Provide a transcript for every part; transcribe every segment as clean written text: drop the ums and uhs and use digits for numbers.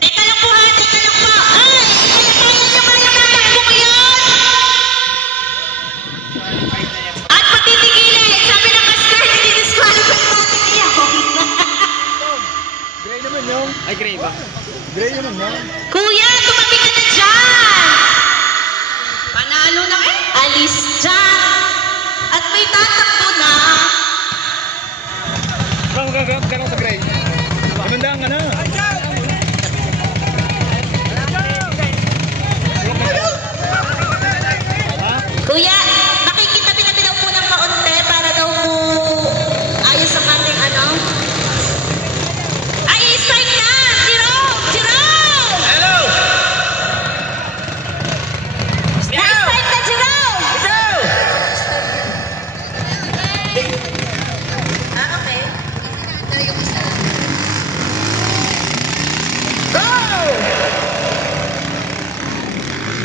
Teka lang po ha, teka lang po. Ay, kaya nyo kaya matakbo ko yun. At pagtitigilin, sabi ng master, hindi disqualified natin iyan. Gray naman yun. Ay, gray ba? Gray naman yun. Kuya, tumabi ka na dyan. Panalo na eh. Alis dyan. At may tatakbo na. Ganun sa gray. Magandang ka na. Kuya, makikitabi-tabi daw po ng kaunti para daw po ayos ang ating ano. Ay, strike na! Jerome! Jerome! Hello! Na-strike na, Jerome! Ah, okay. Go!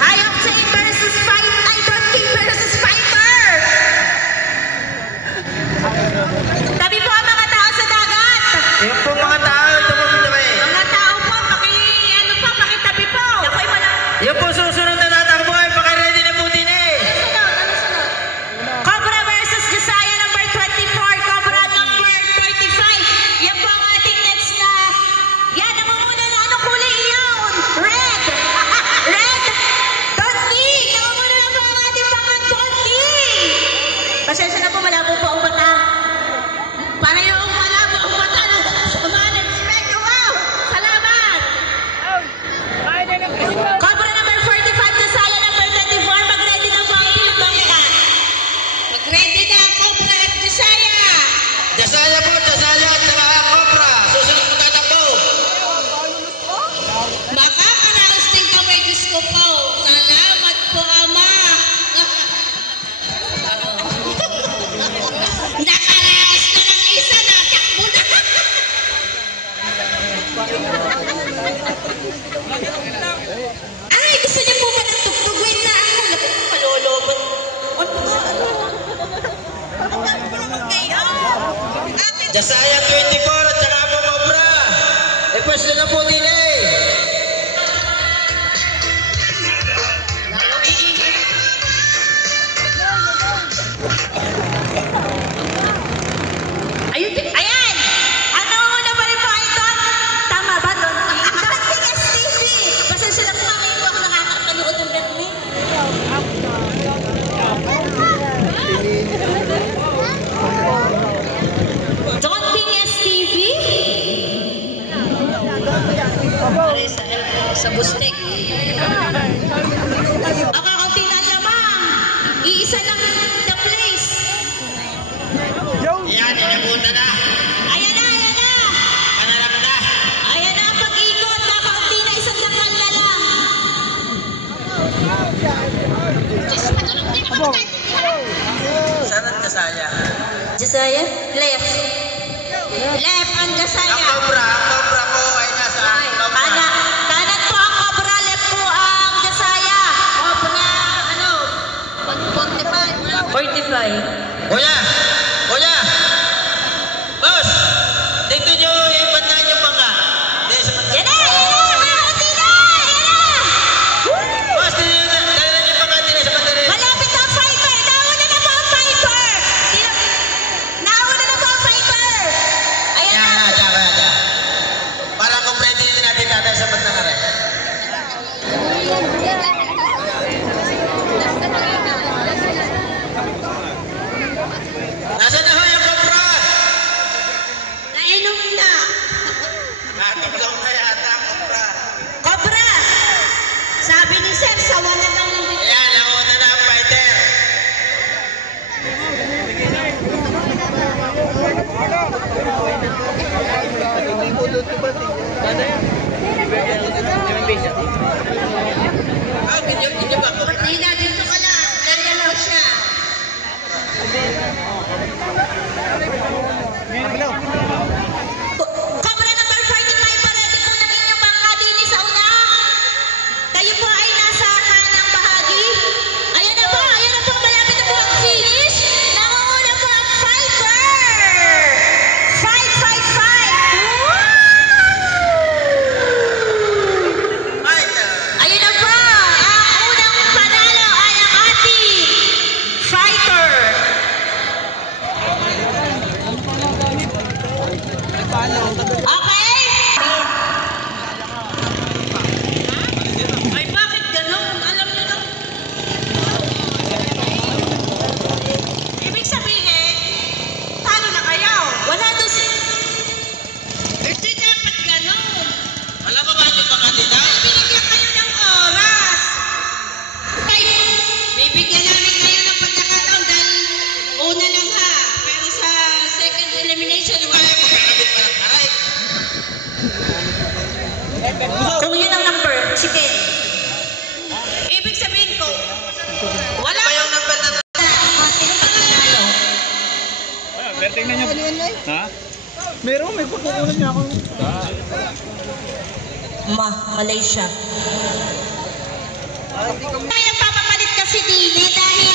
Hayok versus Fight. Ay, Donkey versus Fighter! Tabi po ang mga tao sa dagat! Yung po mga tao, ito po tabi. Mga tao po, pakitabi po! Ako'y walang... Yung po susunod na tatakbo ay pakiready na po din eh. Sunod. Cobra versus Josiah number 24, Cobra number 35. Yan po ang ating next na... Yan, namumuna na anong kulay iyon? Red! Red! Donkey! Namumuna na po ang ating mga Donkey! Pasensya na po, malabo po ang mata. Para yung malabo ang mata na ma-expect. Wow! Salamat! Cobra number 45, Josiah number 24, mag-ready na po ang inyong bangka. Mag-ready na ang Cobra at Josiah! Jasaya po, Jasaya at saka Cobra. Susunod po tatakbo. Makakaraos din kami, Diyos ko po. Salamat po, Ama. Nakaraos na ng isa, natakbo na. Ay, gusto niyo po ba ng tugtugin na ano? Naku, malolobot. Ano ba? Ang tulog kayo. Akin. Jasaya 24 at saka po Cobra. Eh, pwesto na po din eh. Ayun, ayan! Ang nangunguna pa rin po ay Don. Tama ba, Don? Don Tigas TV! Pasensya na po ngayon po ako nakakapanood ng Redmi. Don Tigas TV? Sa Bustek. Ang kakaunti na lamang. Iisa lang the place. Yan, inabutan na. Ayan na, ayan na! Panarap na. Ayan na ang pag-ikot, kakaunti na isang dakal na lang. Saan ang Jasaya? Josiah, left. Left ang Ang Josiah. Cobra po ay nasa Cobra. Kanan po ang Cobra, left po ang Josiah. Cobra, ano? 45. Kuya! Kuya! Boss! Dito nyo ibantahan yung bangka. Hindi, sa bangka. Yan na, kakaunti na, yan na. Boss, dito yung bangka din sa bangka rin. Malapit ang fighter. Nauna na po ang fighter. Nauna na po ang fighter. Ayan na. Yan. Para kumprende din natin tatay sa bangka na rin. Ha? Meron, may kukunan niya ako. Malaysia. May nagpapapalit kasi dili dahil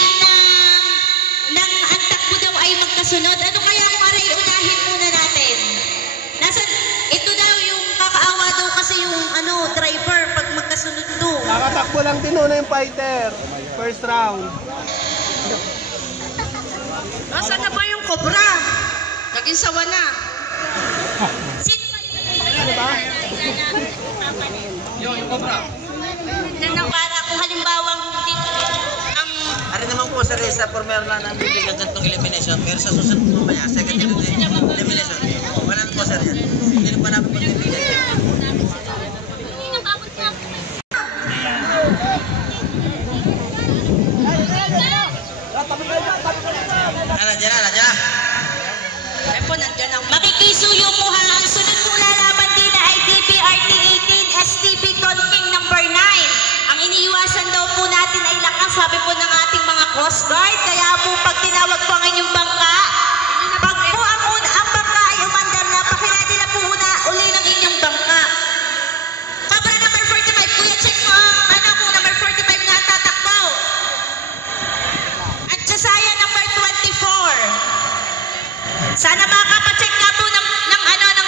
nang ang takbo daw ay magkasunod. Ano kaya kung aray unahin muna natin? Ito daw yung kakaawa daw kasi yung driver pag magkasunod do. Nakatakbo lang din una yung fighter. First round. Nasaan na ba yung cobra? Naging sawa na. Sino ba yung Ano ba? Yung cobra. para kung halimbawa Ari naman po sa race for meron na nang bibigyan gantong elimination. Pero sa susunod po maya, second elimination. Wala na po sir yan. Hindi pa namin pagbibigyan. Makikisuyo po ha. Ang sunod po lalaban din ay DBRT 18 STB King number 9. Ang iniiwasan daw po natin ay lakas, sabi po ng ating mga Coast Guard. Kaya po pag tinawag po ang inyong bangka, pag po ang bangka ay umandar na, pakilati na po uli ng inyong bangka. Cobra number 45, kuya check mo ang number 45 na tatakbo. At Jasaya number 24. Sana makapacheck nga po ng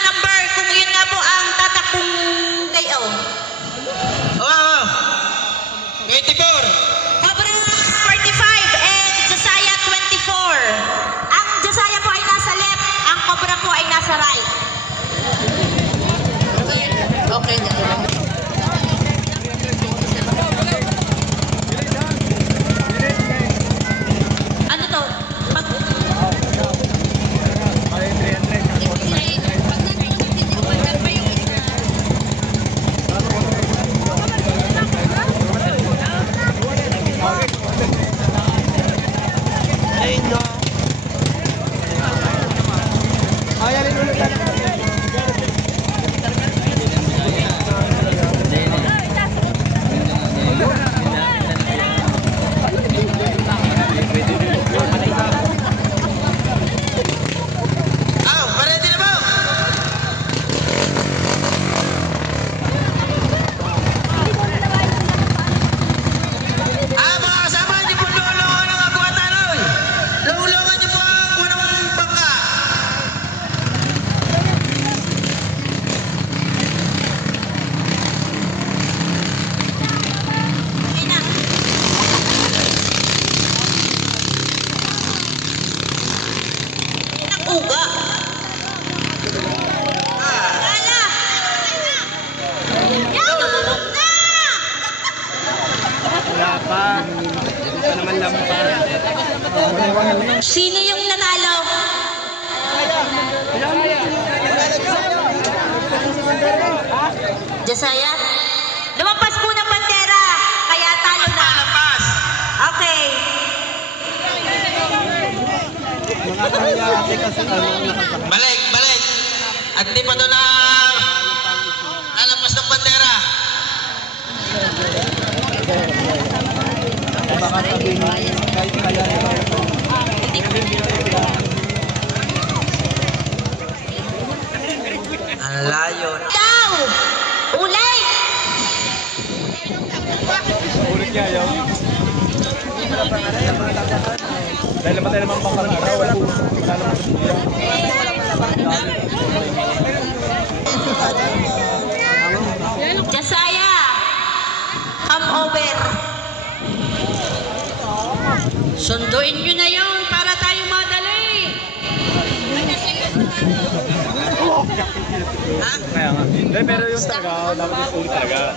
number kung yun nga po ang tatakbong KO. Oh, 24. Cobra 45 and Jasaya 24. Ang Jasaya po ay nasa left, ang Cobra po ay nasa right. Okay. Ano to? Uga. Wala. Yan, lumubog na! Wala pa. Hindi pa naman lampa. Sino yung nanalo? Jasaya? Lumampas po ng bandera, kaya talo na. Okay. Balik. At di pa doon na lalabas ng bandera. Baka sabihin kahit kaya Ang layo. Daw! Ulit! Ulit niya yun. Dahil naman naman pang araw, wala naman Jasaya! Come over! Sunduin nyo na yun para tayo madali! Kaya nga. Dahil pero yung talaga, dapat yung ulit talaga.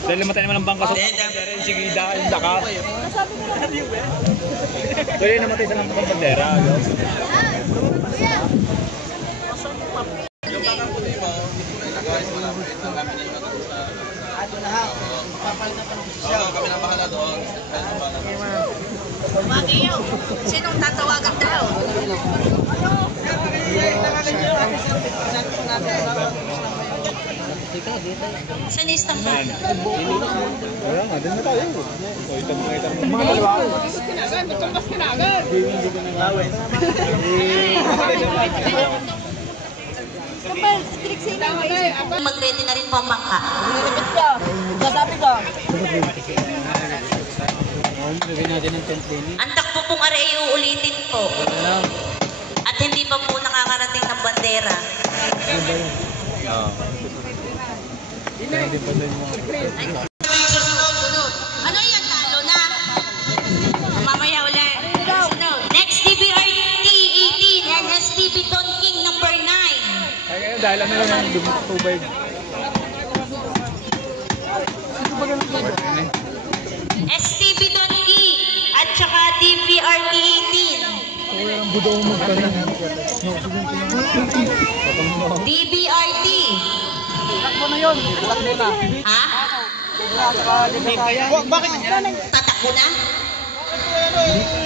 Dahil namatay naman ang bangka sa bandera, yung sigida, yung lakas. Dahil namatay sa ng bandera. Kami na bahala doon. Magiyo! Sinong tatawagan daw? Saan istamp ka? Wala nga, din na tayo. So, ito mo. Mga dalawa. Tumbas kinagan. Hindi ko nang away. Mag-ready na rin po ang bangka. Ang takbo pong aray uulitin po. At hindi pa po nakakarating ng bandera. Ano yan? Talo na? Mamaya ulit. Next, DBRT 18 and STB Tonking number 9. Ay, dahil ano lang yung tubig. STB Tonking at saka DBRT 18. DBRT. Takbo na yun. Takbo na. Ha? Bakit? Tatakbo na?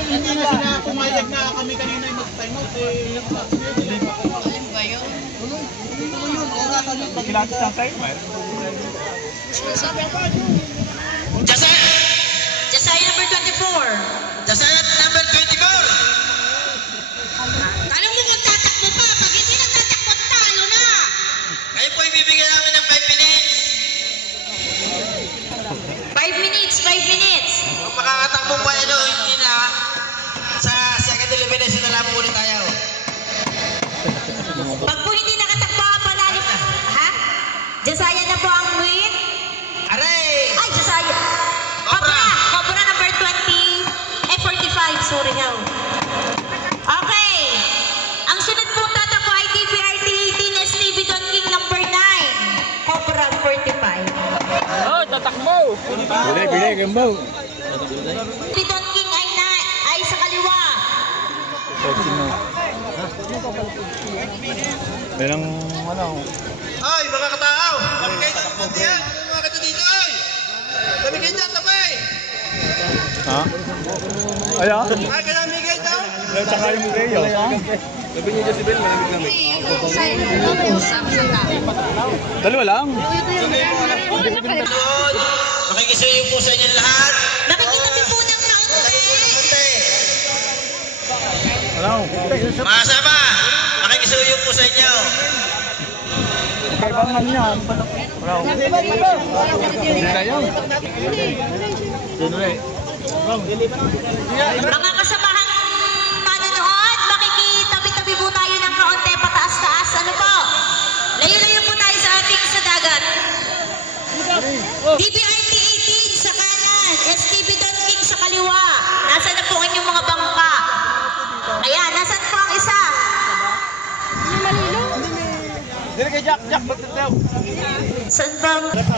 Hindi na sila pumayag na kami kanina yung mag-time out. Alin ba yun? Kilatis ng timer. Jasaya number 24. Jasaya number 24. Tanong mo kung tatakbo pa. Pag hindi na tatakbo, talo na. Ngayon po ibibigyan namin ng 5 minutes. 5 minutes, 5 minutes. Kung makakatakbo pa hindi na sa second elimination na lang muna tayo. Pag po hindi nakatakbo, panalo. Ha? Jasaya na po ang win. Aray! Ay, Jasaya. Cobra. Cobra number 45. Sorry nga. Okay. Ang sunod pong tatakbo ay DBRT 18 STB Tonking number 9. Cobra 45. Oh, tatakbo! Bili, gambo. STB Tonking ay sa kaliwa. Merong ano. Ay, mga katao! Tabi kayo dyan! Tabi yan! Mga kato dito! Ay! Tabi kayo dyan! Tabi! Ha? Ayan. Ay, ka namin kayo dyan! At saka yung Reo. Sabi niyo dyan si Ben, malamig namin. Dalawa lang. Doon! Makikisuyo po sa inyo lahat! Nakikitabi po ng kaunti. Ano? Mga sama! Makikisuyo po sa inyo! Kaibangan yan. Ano? Hindi na yun. Dinure. Mga kasamahan manonood, makikitabi-tabi po tayo ng kaunti pataas-taas. Ano po? Layo-layo po tayo sa ating sa dagat. DBRT 18 sa kanan, STB Tonking sa kaliwa. Nasaan na po ang inyong mga bangka? Ayan, nasaan po ang isa? Dili kay Jack, magtataw. Saan bang? Bakit?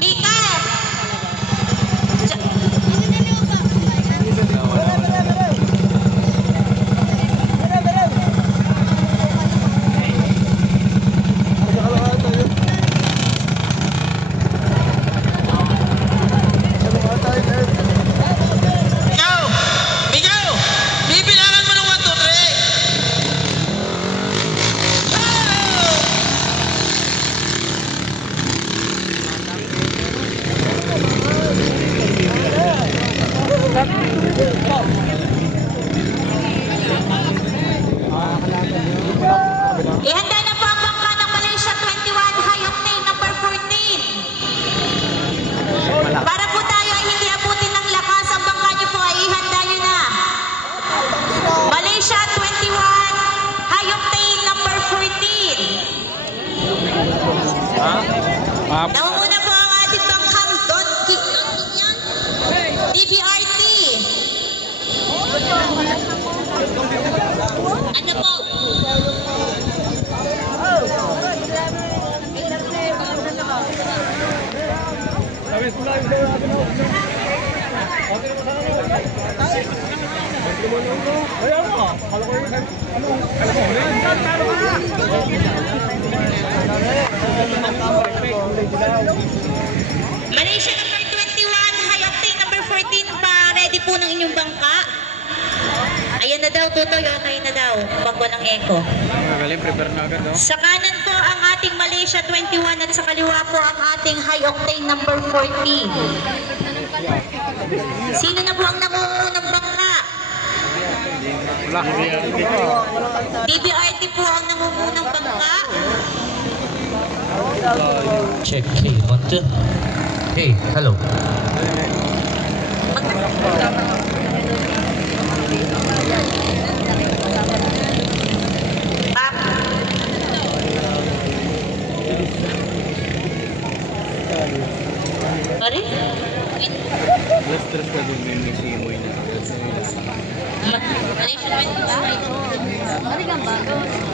Likat! Ikaw! Ikaw! Bibilangan mo ng 1, 2, 3! Ihanda na po ang bangka ng Malaysia 21 High Octane number 14. Para po tayo ay hindi abutin ng lakas, ang bangka niyo po ay ihanda niyo na. Malaysia 21 High Octane number 14. Nauna po ang ating bangkang Tonking. DBRT. Ano po? Malaysia number 21, High Octane number 14 pa. Ready po ng inyong bangka. Ayan na daw, Tutoy. Okay na daw. Bangko ng Eco. Magaling, prepare na agad. Sa kanan po ang ating Malaysia. Malaysia 21 at sa kaliwa po ang ating high octane number 14. Sino na po ang nangungunang bangka? Wala. DBRT po ang nangungunang bangka. Check. Hey, 1, 2. Hey, hello. Sorry? Less stress ka dun yung simoy na. Malaysia 21.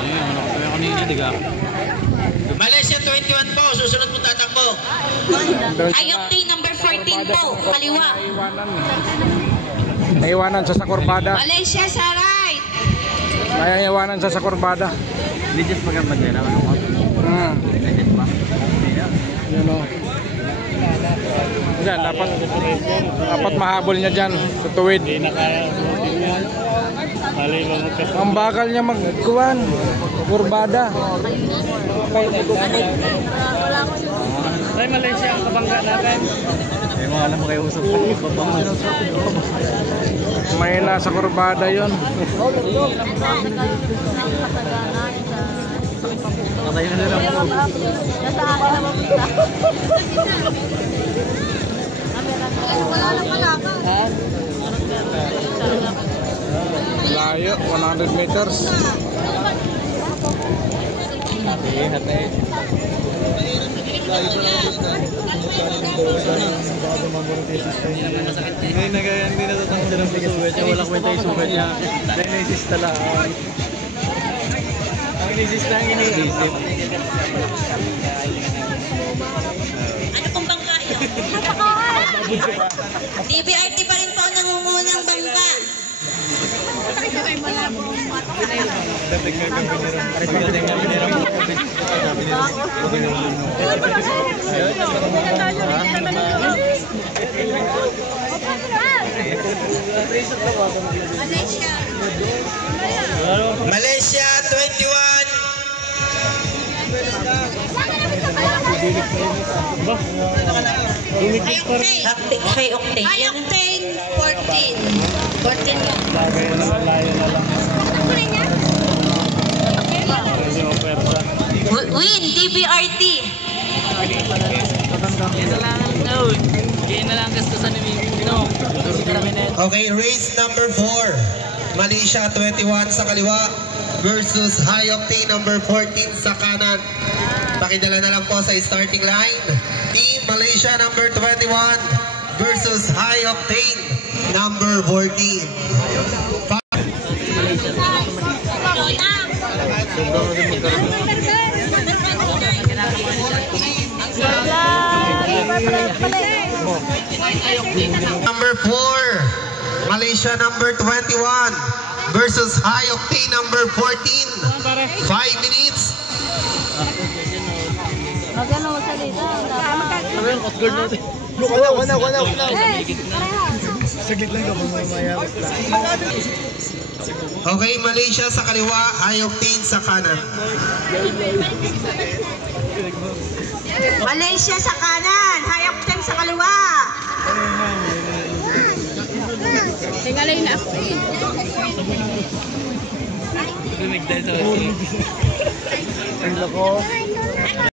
Ayun, ano ko kaya kanina, diga. Malaysia 21 po, susunod mo tatakbo. High octane number 14 po, kaliwa. Naiwanan sa Sakurbada. Malaysia sa right. Naiwanan sa Sakurbada. Legit pa ka ba din? Ano ko? Legit pa? Yun o. Yan, dapat mahabol niya dyan sa tuwid. Hindi na kaya. Alay ba magkasama? Ang bakal niya magkuhan. Kurbada. Ay, Malaysia ang kabangga natin. Ay, mga alam mo kayo usap ko. May nasa kurbada yun. Nakatayo na nila mo. Layo, 100 meters. Hindi na tatang sila ng sugat niya. Wala kwenta yung sugat niya. Dahil naisista lang. Ang inisista ang iniisip. Ano pong bangka yun? DBRT pa rin po ang nangungunang bangka. Malaysia 21. High octane. High octane 14. 14 yun. Lagay na lang, layo na lang. Kasi oferta. Win, DBRT. Kaya na lang gastusan ni Mino. Okay, race number 4. Malaysia 21 sa kaliwa versus High Octane number 14 sa kanan. Pakidala na lang po sa starting line. Team Malaysia number 21 versus High Octane number 14. Number 4, Malaysia number 21 versus High Octane number 14. 5 minutes. Okay, Malaysia sa kaliwa, High Octane sa kanan. Malaysia sa kanan, High octane sa kaliwa. Tingalay na ako eh. Lumigday sa Ang lako.